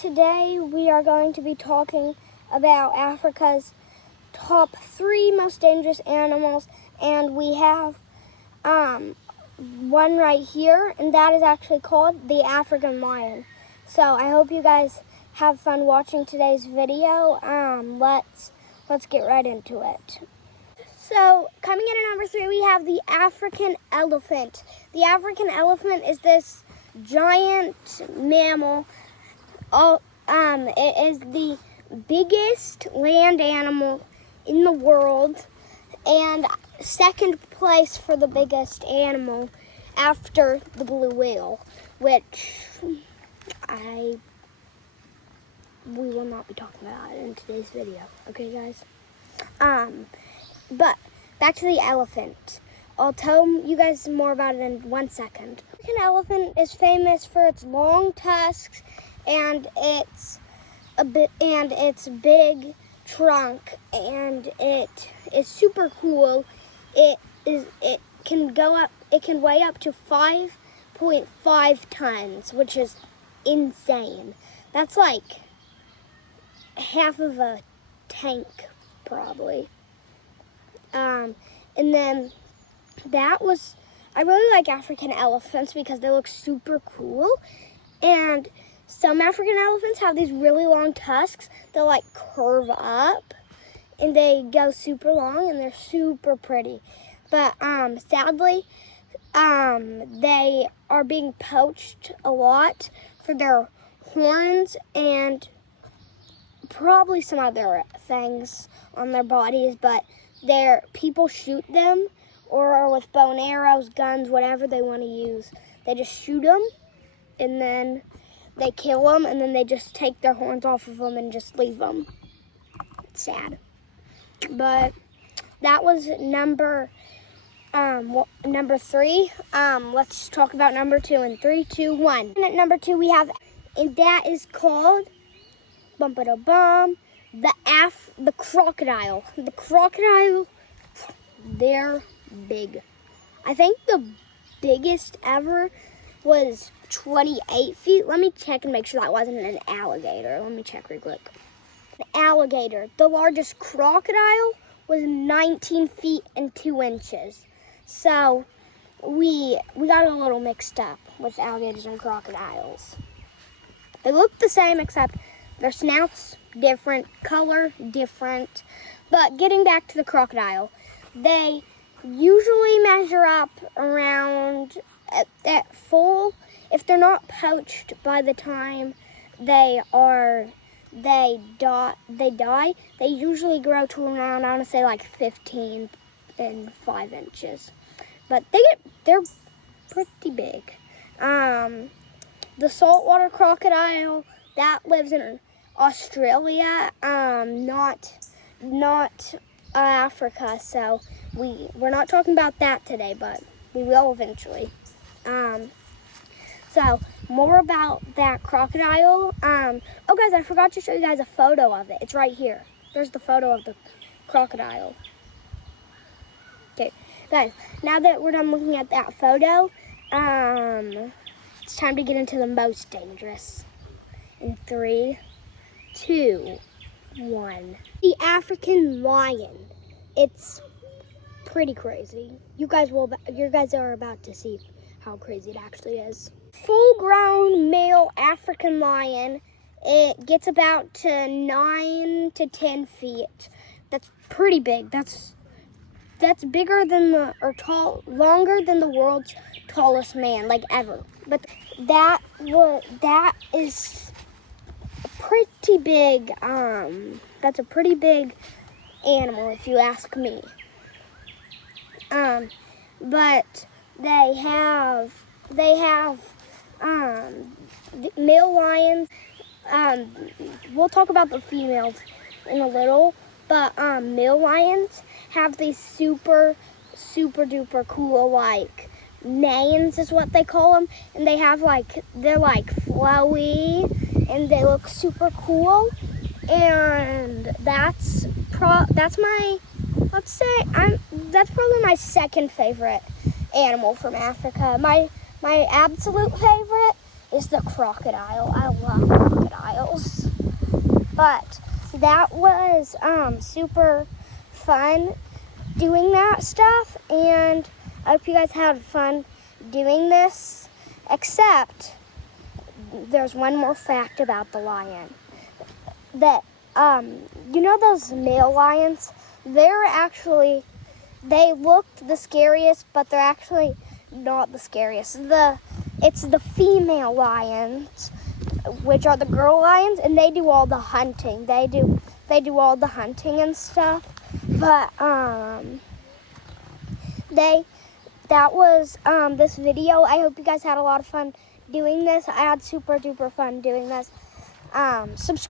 Today we are going to be talking about Africa's top 3 most dangerous animals, and we have one right here, and that is actually called the African lion. So I hope you guys have fun watching today's video. Let's get right into it. So coming in at number 3, we have the African elephant. The African elephant is this giant mammal. It is the biggest land animal in the world and second place for the biggest animal after the blue whale, which we will not be talking about in today's video. Okay, guys? But back to the elephant. I'll tell you guys more about it in 1 second. The African elephant is famous for its long tusks and its big trunk, and it is super cool. It can weigh up to 5.5 tons, which is insane. That's like half of a tank, probably. And then I really like African elephants because they look super cool. And some African elephants have these really long tusks that like curve up and they go super long and they're super pretty. But sadly, they are being poached a lot for their horns and probably some other things on their bodies, but people shoot them or with bow and arrows, guns, whatever they want to use. They just shoot them and then they kill them, and then they just take their horns off of them and just leave them. It's sad. But that was number 3. Let's talk about number 2 in 3, 2, 1. And at number 2 we have, and that is called the crocodile. The crocodile, they're big. I think the biggest ever was 28 feet. Let me check and make sure that wasn't an alligator. Let me check real quick. An alligator. The largest crocodile was 19 feet and 2 inches. So we got a little mixed up with alligators and crocodiles. They look the same except their snouts different, color different. But getting back to the crocodile, they usually measure up around at full. If they're not poached by the time they die, they usually grow to around, I want to say like 15 and 5 inches. But they're pretty big. The saltwater crocodile, that lives in Australia, not Africa, so we're not talking about that today, but we will eventually. So more about that crocodile. Oh guys, I forgot to show you guys a photo of it. It's right here. There's the photo of the crocodile. Okay, guys, now that we're done looking at that photo, it's time to get into the most dangerous. In 3, 2, 1. The African lion. It's pretty crazy. You guys are about to see how crazy it actually is. Full-grown male African lion, it gets about to 9 to 10 feet. That's pretty big. That's bigger than longer than the world's tallest man, like ever. But that is pretty big. That's a pretty big animal, if you ask me. But they have male lions. We'll talk about the females in a little, but male lions have these super duper cool, like, manes is what they call them, and they're flowy and they look super cool. And that's probably my second favorite animal from Africa. My absolute favorite is the crocodile. I love crocodiles. But that was super fun doing that stuff, and I hope you guys had fun doing this, except there's one more fact about the lion. That, you know those male lions? They looked the scariest, but they're actually not the scariest. It's the female lions, which are the girl lions, and they do all the hunting. They do all the hunting and stuff. But that was this video. I hope you guys had a lot of fun doing this. I had super duper fun doing this. Subscribe.